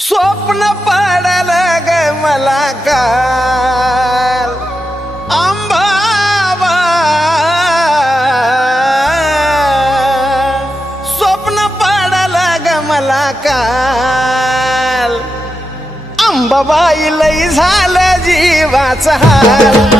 स्वप्न पडल ग मला काल. आंबाबा स्वप्न पडल ग मला काल. अंबाबाई लई झालं जीवाचा हाल.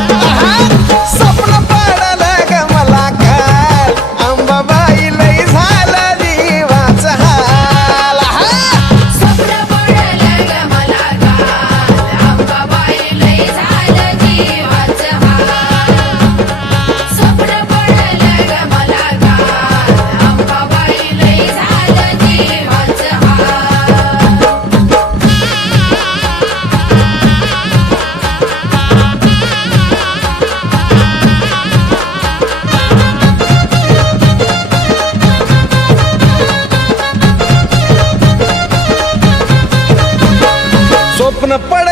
स्वप्न पड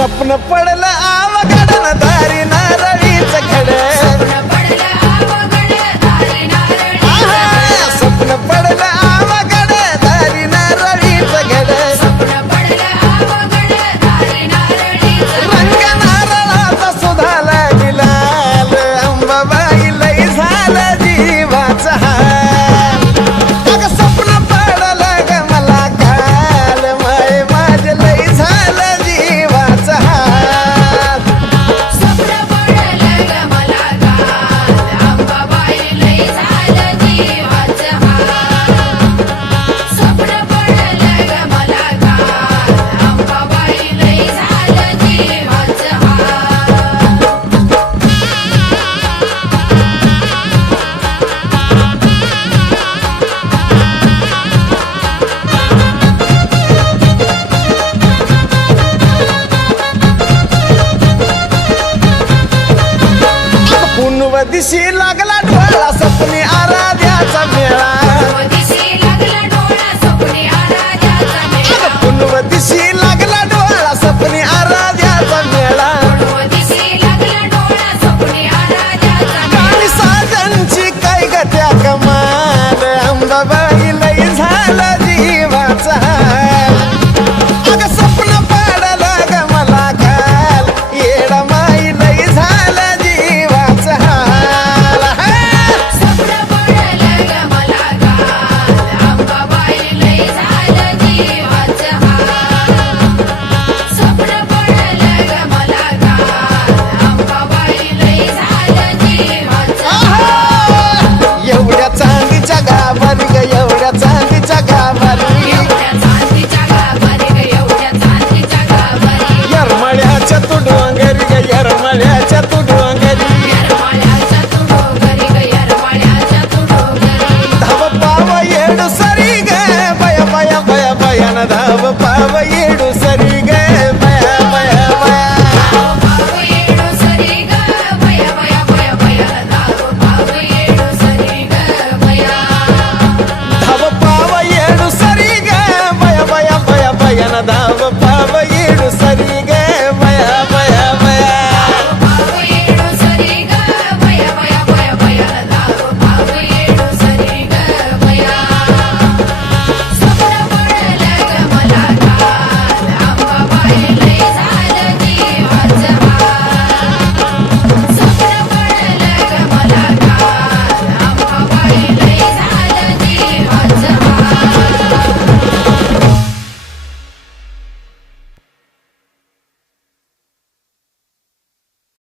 स्वप्न पडलं आवघडन